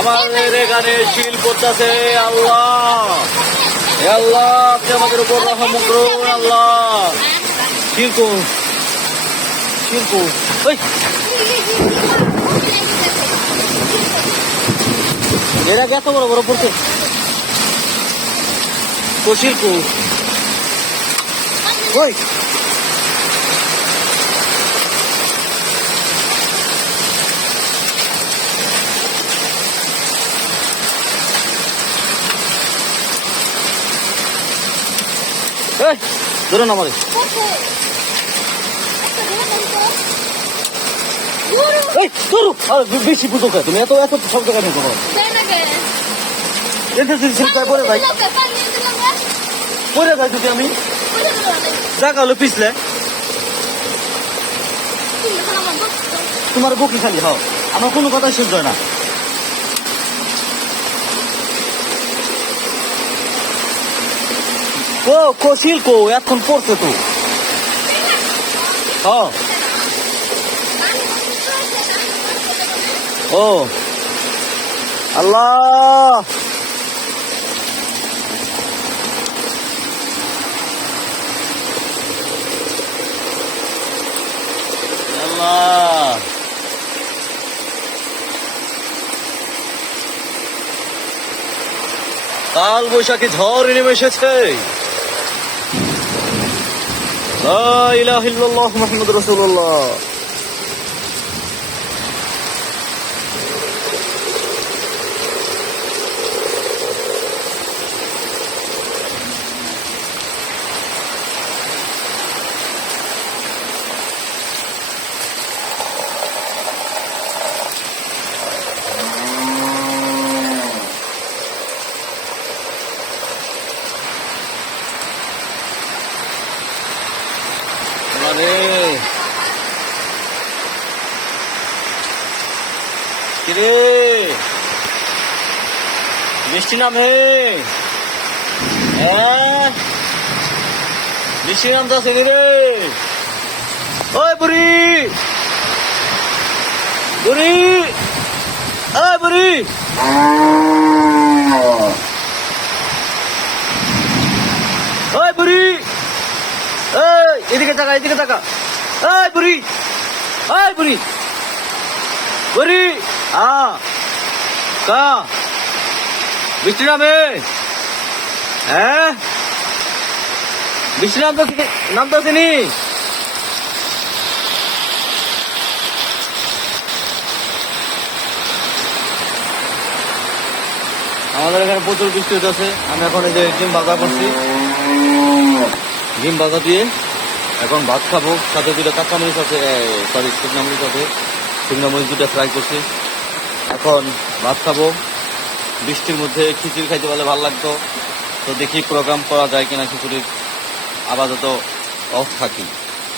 আমাদের এখানে শিল পড়তেছে। আল্লাহ আল্লাহ, আপনি আমাদের উপর রহম করুন। আল্লাহ শিরকু শিরকু এর আগে এত বড় বড় পড়ছে তো শিরকু। ওই ধরুন আমার বেশি পুজো খায় তুমি, এত এত সব জায়গায় নিয়ে পরে যাই পরে যাই যদি আমি জায়গা হলো পিছলে তোমার বকি খালি হও, আমার কোনো কথাই শেষ হয় না। ও কশিল কো এখন পড়ছে তো। হ্যাঁ ও আল্লাহ আল্লাহ, কাল বৈশাখী ঝড় নেমে এসেছে। লা ইলাহা ইল্লাল্লাহ মুহাম্মাদুর রাসূলুল্লাহ। কিরে বৃষ্টি নামে, বৃষ্টি নামতেছে রে। ওই বুড়ি বুড়ি, ওই বুড়ি ওই বুড়ি, এদিকে তাকা এদিকে তাকা। ওই বুড়ি ওই বুড়ি বুড়ি কা বৃষ্টি নামে, হ্যাঁ বৃষ্টি নামতেছে নি। আমাদের এখানে প্রচুর বৃষ্টি হতেছে। আমি এখন এই যে ডিম ভাজা করছি, ডিম ভাজা দিয়ে এখন ভাত খাবো। সাথে দুটো কাঁচামরিচ আছে, সরি শুকনো মরিচ আছে, শুকনো মরিচ দুটো ফ্রাই করছি। এখন ভাত খাবো। বৃষ্টির মধ্যে খিচুড়ি খাইতে পারলে ভালো লাগতো, তো দেখি প্রোগ্রাম করা যায় কিনা খিচুড়ির। আপাতত অফ থাকি।